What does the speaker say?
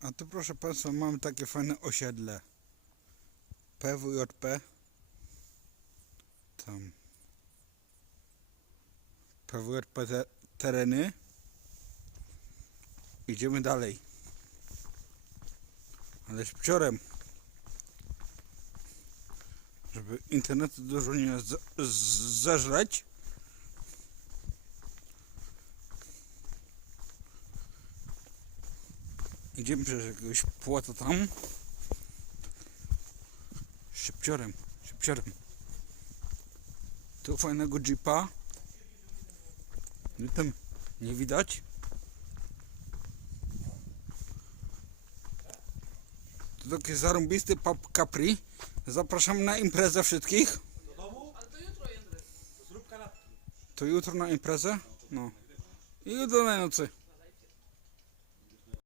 A tu proszę Państwa mamy takie fajne osiedle. PWJP. Tam. PWJP te, tereny. Idziemy dalej. Ale szpciorem. Żeby internetu dużo nie z, Idziemy przez jakiegoś płota tam. Szybciorem, szybciorem. Tu fajnego jeepa. No tam nie widać. Tu takie zarąbisty pub Capri. Zapraszam na imprezę wszystkich. Do domu? Ale to jutro, Jędrek. Zrób kanapki. To jutro na imprezę? No. I do nocy.